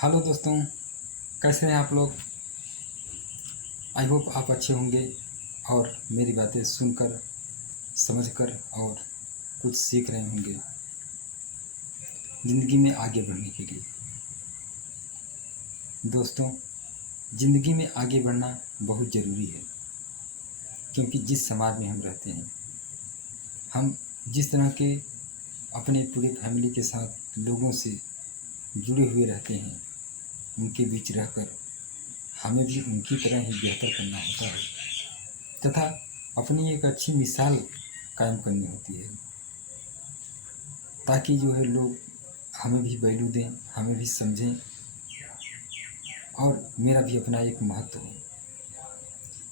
Hello दोस्तों, कैसे हैं आप लोग। आई होप आप अच्छे होंगे और मेरी बातें सुनकर समझकर और कुछ सीख रहे होंगे ज़िंदगी में आगे बढ़ने के लिए। दोस्तों, ज़िंदगी में आगे बढ़ना बहुत ज़रूरी है, क्योंकि जिस समाज में हम रहते हैं, हम जिस तरह के अपने पूरे फैमिली के साथ लोगों से जुड़े हुए रहते हैं, उनके बीच रहकर हमें भी उनकी तरह ही बेहतर करना होता है तथा अपनी एक अच्छी मिसाल कायम करनी होती है, ताकि जो है लोग हमें भी वैल्यू दें, हमें भी समझें और मेरा भी अपना एक महत्व हो।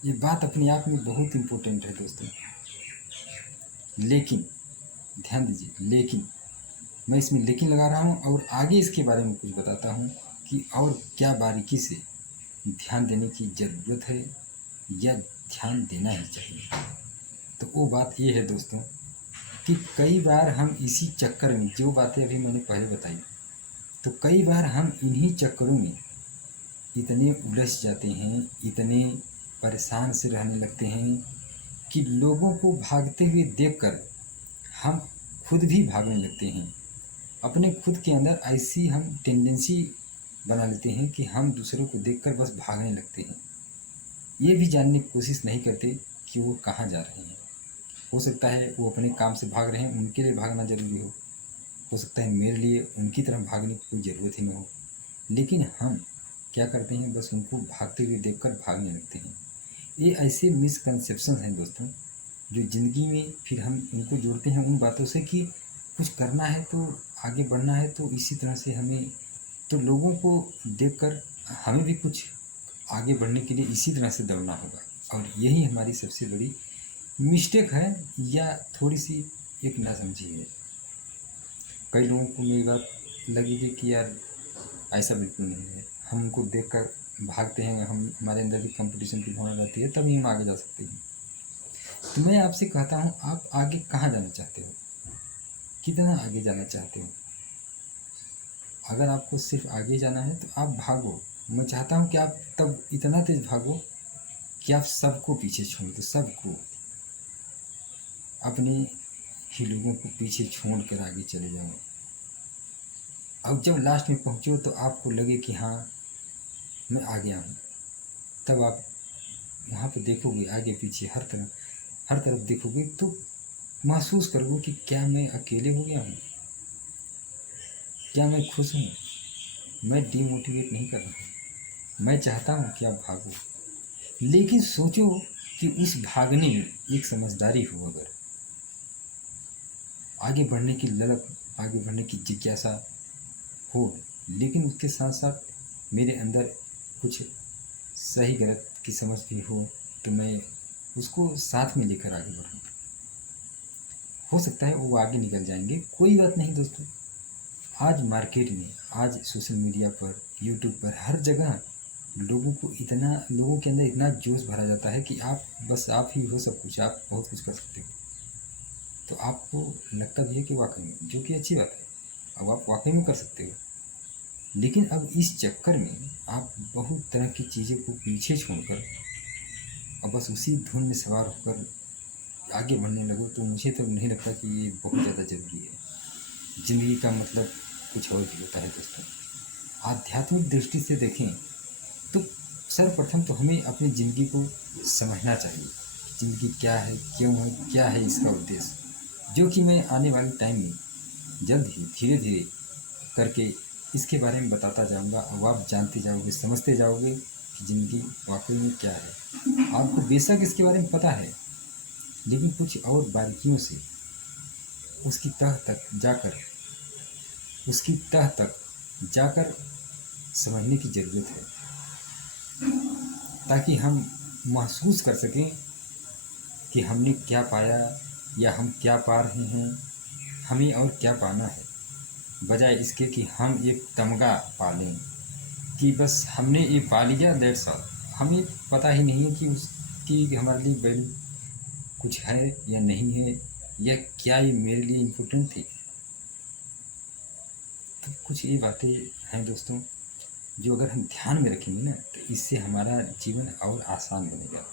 ये बात अपने आप में बहुत इम्पोर्टेंट है दोस्तों। लेकिन ध्यान दीजिए, लेकिन मैं इसमें लेकिन लगा रहा हूँ और आगे इसके बारे में कुछ बताता हूँ कि और क्या बारीकी से ध्यान देने की ज़रूरत है या ध्यान देना ही चाहिए। तो वो बात ये है दोस्तों कि कई बार हम इसी चक्कर में, जो बातें अभी मैंने पहले बताई, तो कई बार हम इन्हीं चक्करों में इतने उलझ जाते हैं, इतने परेशान से रहने लगते हैं कि लोगों को भागते हुए देखकर हम खुद भी भागने लगते हैं। अपने खुद के अंदर ऐसी हम टेंडेंसी बना लेते हैं कि हम दूसरों को देखकर बस भागने लगते हैं, ये भी जानने की कोशिश नहीं करते कि वो कहाँ जा रहे हैं। हो सकता है वो अपने काम से भाग रहे हैं, उनके लिए भागना ज़रूरी हो सकता है मेरे लिए उनकी तरह भागने की कोई ज़रूरत ही न हो, लेकिन हम क्या करते हैं, बस उनको भागते हुए देखकर भागने लगते हैं। ये ऐसे मिसकंसेप्शन हैं दोस्तों, जो ज़िंदगी में फिर हम इनको जोड़ते हैं उन बातों से कि कुछ करना है तो आगे बढ़ना है, तो इसी तरह से हमें, तो लोगों को देखकर हमें भी कुछ आगे बढ़ने के लिए इसी तरह से दौड़ना होगा। और यही हमारी सबसे बड़ी मिस्टेक है या थोड़ी सी एक नासमझी है। कई लोगों को मेरी बात लगेगी कि यार ऐसा बिल्कुल नहीं है, हम उनको देखकर भागते हैं, हम हमारे अंदर भी कंपटीशन की भावना रहती है, तभी हम आगे जा सकते हैं। तो मैं आपसे कहता हूँ, आप आगे कहाँ जाना चाहते हो, कितना आगे जाना चाहते हो। अगर आपको सिर्फ आगे जाना है तो आप भागो। मैं चाहता हूँ कि आप तब इतना तेज भागो कि आप सबको पीछे छोड़ दो, सबको, अपने ही लोगों को पीछे छोड़ कर आगे चले जाओ। अब जब लास्ट में पहुँचो तो आपको लगे कि हाँ मैं आ गया हूँ, तब आप वहाँ पे देखोगे आगे पीछे हर तरफ देखोगे तो महसूस करोगे कि क्या मैं अकेले हो गया हूँ, क्या मैं खुश हूँ। मैं डीमोटिवेट नहीं कर रहा हूँ, मैं चाहता हूँ कि आप भागो, लेकिन सोचो कि उस भागने में एक समझदारी हो, अगर आगे बढ़ने की ललक, आगे बढ़ने की जिज्ञासा हो, लेकिन उसके साथ साथ मेरे अंदर कुछ सही गलत की समझ भी हो, तो मैं उसको साथ में लेकर आगे बढ़ूँ। हो सकता है वो आगे निकल जाएंगे, कोई बात नहीं दोस्तों। आज मार्केट में, आज सोशल मीडिया पर, यूट्यूब पर, हर जगह लोगों के अंदर इतना जोश भरा जाता है कि आप बस आप ही हो सब कुछ, आप बहुत कुछ कर सकते हो। तो आपको लगता भी है कि वाकई में, जो कि अच्छी बात है, अब आप वाकई में कर सकते हो। लेकिन अब इस चक्कर में आप बहुत तरह की चीज़ों को पीछे छोड़कर और बस उसी धुन में सवार होकर आगे बढ़ने लगो, तो मुझे तो नहीं लगता कि ये बहुत ज़्यादा ज़रूरी है। ज़िंदगी का मतलब कुछ और भी होता है दोस्तों। आध्यात्मिक दृष्टि से देखें तो सर्वप्रथम तो हमें अपनी ज़िंदगी को समझना चाहिए, ज़िंदगी क्या है, क्यों है, क्या है इसका उद्देश्य, जो कि मैं आने वाले टाइम में जल्द ही धीरे धीरे करके इसके बारे में बताता जाऊंगा और आप जानते जाओगे, समझते जाओगे कि ज़िंदगी वाकई में क्या है। आपको बेशक इसके बारे में पता है, लेकिन कुछ और बारीकियों से उसकी तह तक जाकर उसकी तह तक जाकर समझने की ज़रूरत है, ताकि हम महसूस कर सकें कि हमने क्या पाया या हम क्या पा रहे हैं, हमें और क्या पाना है, बजाय इसके कि हम एक तमगा पा लें कि बस हमने ये पा लिया, दैट्स ऑल। हमें पता ही नहीं है कि उसकी हमारे लिए वैल्यू कुछ है या नहीं है, या क्या ये मेरे लिए इम्पोर्टेंट थी। तो कुछ ये बातें हैं दोस्तों जो अगर हम ध्यान में रखेंगे ना, तो इससे हमारा जीवन और आसान बनेगा।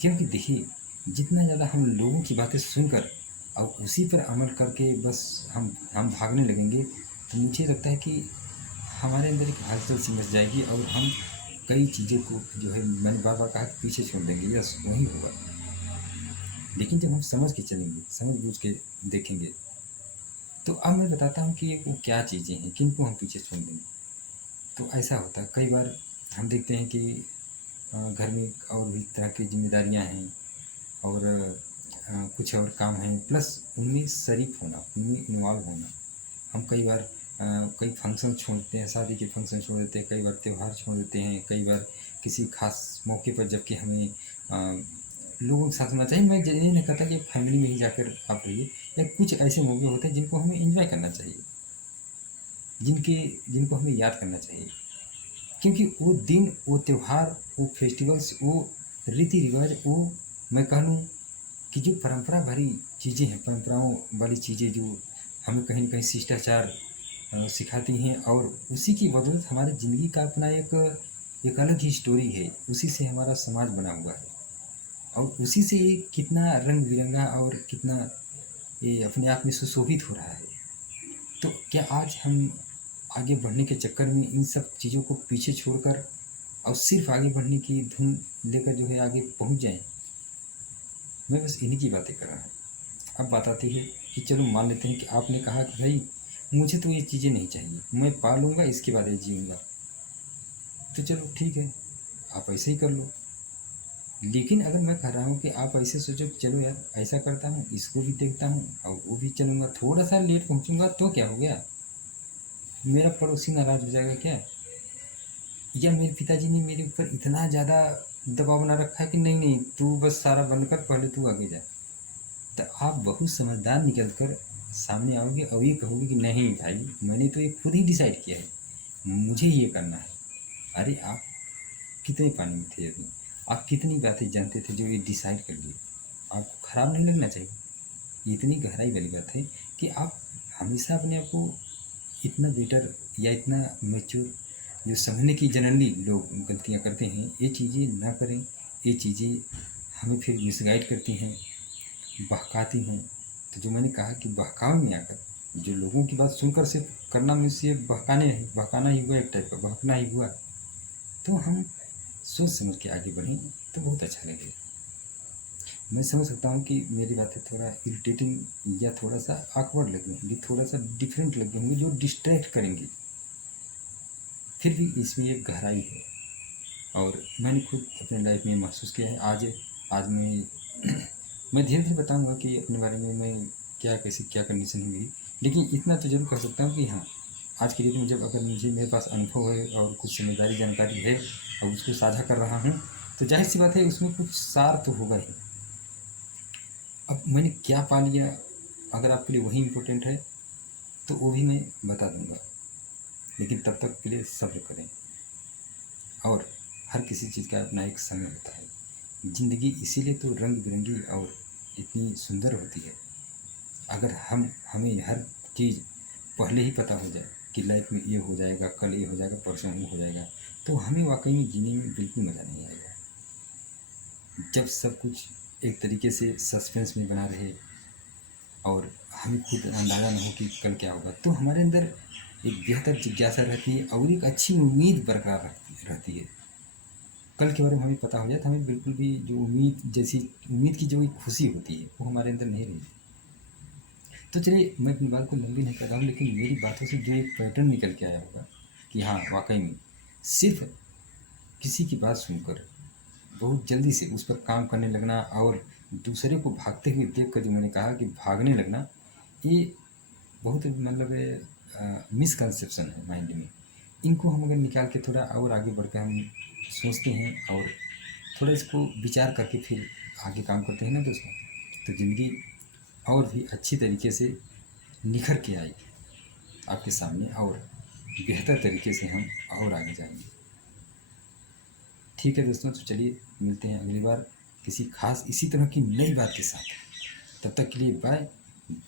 क्योंकि देखिए, जितना ज़्यादा हम लोगों की बातें सुनकर और उसी पर अमल करके बस हम भागने लगेंगे, तो मुझे लगता है कि हमारे अंदर एक हलचल सी मच जाएगी और हम कई चीज़ों को जो है, मैंने बार बार कहा, पीछे छोड़ देंगे। यस, वही होगा। लेकिन जब हम समझ के चलेंगे, समझ बूझ के देखेंगे, तो अब मैं बताता हूँ कि वो क्या चीज़ें हैं, किनको हम पीछे छोड़ देंगे। तो ऐसा होता है कई बार, हम देखते हैं कि घर में और भी तरह की जिम्मेदारियाँ हैं और कुछ और काम हैं, प्लस उनमें शरीक होना, उनमें इन्वॉल्व होना। हम कई बार कई फंक्शन छोड़ देते हैं, शादी के फंक्शन छोड़ देते हैं, कई बार त्यौहार छोड़ देते हैं, कई बार किसी खास मौके पर, जबकि हमें लोगों के साथ होना चाहिए। मैं ये नहीं कहता कि फैमिली में ही जाकर आप रहिए, या कुछ ऐसे मौके होते हैं जिनको हमें एंजॉय करना चाहिए, जिनके जिनको हमें याद करना चाहिए। क्योंकि वो दिन, वो त्यौहार, वो फेस्टिवल्स, वो रीति रिवाज, वो मैं कह लूँ कि जो परंपरा भरी चीज़ें हैं, परंपराओं वाली चीज़ें जो हमें कहीं न कहीं शिष्टाचार सिखाती हैं, और उसी की बदौलत हमारी ज़िंदगी का अपना एक अलग ही स्टोरी है। उसी से हमारा समाज बना हुआ है, और उसी से ये कितना रंग-बिरंगा और कितना ये अपने आप में सुशोभित हो रहा है। तो क्या आज हम आगे बढ़ने के चक्कर में इन सब चीज़ों को पीछे छोड़कर और सिर्फ़ आगे बढ़ने की धुन लेकर जो है आगे पहुँच जाएँ? मैं बस इन्हीं की बातें कर रहा हूँ। अब बात आती है कि चलो मान लेते हैं कि आपने कहा कि भाई मुझे तो ये चीज़ें नहीं चाहिए, मैं पा लूँगा, इसके बाद ये जीऊँगा। तो चलो ठीक है, आप ऐसे ही कर लो। लेकिन अगर मैं कह रहा हूँ कि आप ऐसे सोचो कि चलो यार ऐसा करता हूँ, इसको भी देखता हूँ और वो भी चलूँगा, थोड़ा-सा लेट पहुँचूँगा तो क्या हो गया? मेरा पड़ोसी नाराज़ हो जाएगा क्या? या मेरे पिताजी ने मेरे ऊपर इतना ज़्यादा दबाव बना रखा है कि नहीं, नहीं, तू बस सारा बंद कर, पहले तू आगे जा। तो आप बहुत समझदार निकल कर सामने आओगे और ये कहोगे कि नहीं भाई, मैंने तो ये खुद ही डिसाइड किया है, मुझे ये करना है। अरे आप कितने पानी में थे अभी? आप कितनी बातें जानते थे जो ये डिसाइड कर लिए? आपको खराब नहीं लगना चाहिए? ये इतनी गहराई वाली बात है कि आप हमेशा अपने आप को इतना बेटर या इतना मैच्योर, जो समझने की जनरली लोग गलतियाँ करते हैं, ये चीज़ें ना करें। ये चीज़ें हमें फिर मिसगाइड करती हैं, बहकाती हैं। तो जो मैंने कहा कि बहकावे में आकर जो लोगों की बात सुनकर सिर्फ करना मीन्स ये बहकाना ही हुआ, एक टाइप का बहकना ही हुआ। तो हम सोच समझ के आगे बढ़ें तो बहुत अच्छा लगेगा। मैं समझ सकता हूँ कि मेरी बातें थोड़ा इरिटेटिंग या थोड़ा-सा ऑकवर्ड लगी होंगी, थोड़ा-सा डिफरेंट लगी होंगी, जो डिस्ट्रैक्ट करेंगी। फिर भी इसमें एक गहराई है, और मैंने खुद अपने लाइफ में महसूस किया है। आज मैं धीरे-धीरे बताऊँगा कि अपने बारे में मैं क्या, कैसी क्या कंडीशन हुई। लेकिन इतना तो ज़रूर कह सकता हूँ कि हाँ, आज की डेट में जब अगर मेरे पास अनुभव है और कुछ समझदारी, जानकारी है और उसको साझा कर रहा हूँ, तो ज़ाहिर-सी बात है उसमें कुछ सार तो होगा ही। अब मैंने क्या पा लिया, अगर आपके लिए वही इम्पोर्टेंट है, तो वो भी मैं बता दूँगा। लेकिन तब तक के लिए सब्र करें, और हर किसी चीज़ का अपना एक समय होता है। ज़िंदगी इसीलिए तो रंग-बिरंगी और इतनी सुंदर होती है। अगर हमें हर चीज़ पहले ही पता हो जाए कि लाइफ में ये हो जाएगा, कल ये हो जाएगा, परसों वो हो जाएगा, तो हमें वाक़ई में जीने में बिल्कुल मज़ा नहीं आएगा। जब सब कुछ एक तरीके से सस्पेंस में बना रहे और हमें खुद अंदाज़ा ना हो कि कल क्या होगा, तो हमारे अंदर एक बेहतर जिज्ञासा रहती है और एक अच्छी उम्मीद बरकरार रहती है। कल के बारे में हमें पता हो जाए तो हमें बिल्कुल भी जो उम्मीद की जो एक खुशी होती है, वो हमारे अंदर नहीं रहती। तो चलिए, मैं अपनी बात को लंबी नहीं कर रहा हूँ, लेकिन मेरी बातों से जो एक पैटर्न निकल के आया होगा कि हाँ, वाक़ई में सिर्फ़ किसी की बात सुनकर बहुत जल्दी से उस पर काम करने लगना और दूसरे को भागते हुए देख कर, जो मैंने कहा कि भागने लगना, ये बहुत मतलब मिसकंसेप्शन है माइंड में। इनको हम अगर निकाल के थोड़ा और आगे बढ़ के हम सोचते हैं और थोड़ा इसको विचार करके फिर आगे काम करते हैं ना दोस्तों, तो ज़िंदगी और भी अच्छी तरीके से निखर के आएगी आपके सामने, और बेहतर तरीके से हम और आगे जाएंगे। ठीक है दोस्तों, तो चलिए मिलते हैं अगली बार किसी खास इसी तरह की नई बात के साथ। तब तक के लिए बाय।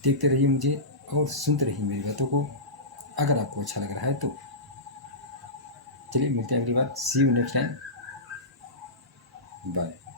देखते रहिए मुझे और सुनते रहिए मेरी बातों को। अगर आपको अच्छा लग रहा है तो चलिए मिलते हैं अगली बार। सी यू नेक्स्ट टाइम। बाय।